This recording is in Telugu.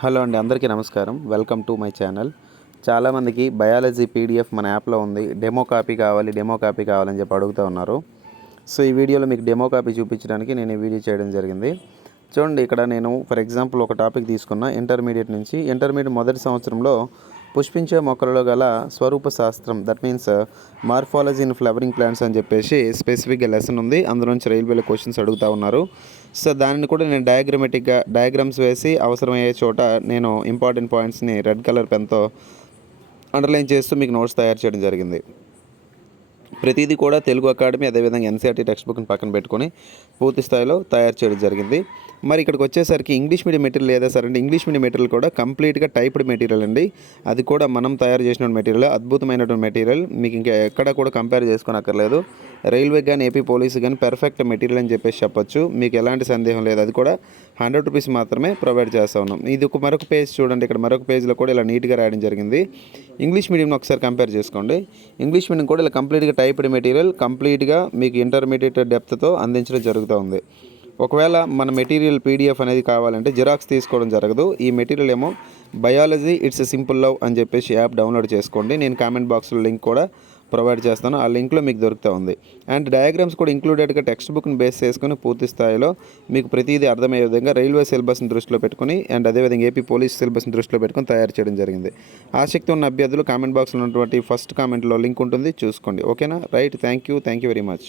హలో అండి, అందరికీ నమస్కారం. Welcome to my channel. చాలామందికి బయాలజీ పీడిఎఫ్ మన యాప్లో ఉంది, డెమో కాపీ కావాలని చెప్పి అడుగుతూ ఉన్నారు. సో ఈ వీడియోలో మీకు డెమో కాపీ చూపించడానికి నేను ఈ వీడియో చేయడం జరిగింది. చూడండి, ఇక్కడ నేను ఫర్ ఎగ్జాంపుల్ ఒక టాపిక్ తీసుకున్నా. ఇంటర్మీడియట్ మొదటి సంవత్సరంలో పుష్పించే మొక్కలలో గల స్వరూప శాస్త్రం, that means morphology in flowering plants అని చెప్పేసి స్పెసిఫిక్గా లెసన్ ఉంది. అందులోంచి రైల్వేలో క్వశ్చన్స్ అడుగుతూ ఉన్నారు. సో దానిని కూడా నేను డయాగ్రమ్స్ వేసి అవసరమయ్యే చోట నేను ఇంపార్టెంట్ పాయింట్స్ని రెడ్ కలర్ పెన్తో అండర్లైన్ చేస్తూ మీకు నోట్స్ తయారు చేయడం జరిగింది. ప్రతిదీ కూడా తెలుగు అకాడమీ, అదేవిధంగా ఎన్సీఆర్టీ టెక్స్ట్ బుక్ని పక్కన పెట్టుకొని పూర్తి స్థాయిలో తయారు చేయడం జరిగింది. మరి ఇక్కడికి వచ్చేసరికి ఇంగ్లీష్ మీడియం మెటీరియల్ ఏదా సార్ అంటే, ఇంగ్లీష్ మీడియం మెటీరియల్ కూడా కంప్లీట్గా టైప్డ్ మెటీరియల్ అండి. అది కూడా మనం తయారు చేసిన మెటీరియల్, అద్భుతమైనటువంటి మెటీరియల్. మీకు ఇంకా ఎక్కడ కూడా కంపేర్ చేసుకోనక్కర్లేదు. రైల్వే కానీ ఏపీ పోలీసు కానీ పర్ఫెక్ట్ మెటీరియల్ అని చెప్పేసి చెప్పొచ్చు. మీకు ఎలాంటి సందేహం లేదు. అది కూడా 100 రూపీస్ మాత్రమే ప్రొవైడ్ చేస్తూ ఉన్నాం. ఇది మరొక పేజ్ చూడండి. ఇక్కడ మరొక పేజ్లో కూడా ఇలా నీట్గా రాయడం జరిగింది. ఇంగ్లీష్ మీడియంని ఒకసారి కంపేర్ చేసుకోండి. ఇంగ్లీష్ మీడియం కూడా ఇలా కంప్లీట్గా టైప్డ్ మెటీరియల్, కంప్లీట్గా మీకు ఇంటర్మీడియట్ డెప్త్తో అందించడం జరుగుతూ ఉంది. ఒకవేళ మన మెటీరియల్ పీడిఎఫ్ అనేది కావాలంటే జిరాక్స్ తీసుకోవడం జరగదు. ఈ మెటీరియల్ ఏమో బయాలజీ ఇట్స్ సింపుల్ లవ్ అని చెప్పేసి యాప్ డౌన్లోడ్ చేసుకోండి. నేను కామెంట్ బాక్స్లో లింక్ కూడా ప్రొవైడ్ చేస్తాను. ఆ లింక్లో మీకు దొరుకుతూ ఉంది. అండ్ డయాగ్రామ్స్ కూడా ఇంక్లూడెడ్గా టెక్స్ట్ బుక్ని బేస్ చేసుకుని పూర్తి స్థాయిలో మీకు ప్రతిదీ అర్థమయ్యే విధంగా రైల్వే సిలబస్ని దృష్టిలో పెట్టుకుని అండ్ అదేవిధంగా ఏపీ పోలీస్ సిలబస్ని దృష్టిలో పెట్టుకుని తయారు చేయడం జరిగింది. ఆసక్తి ఉన్న అభ్యర్థులు కామెంట్ బాక్స్లో ఉన్నటువంటి ఫస్ట్ కామెంట్లో లింక్ ఉంటుంది, చూసుకోండి. ఓకేనా? Right. Thank you very much.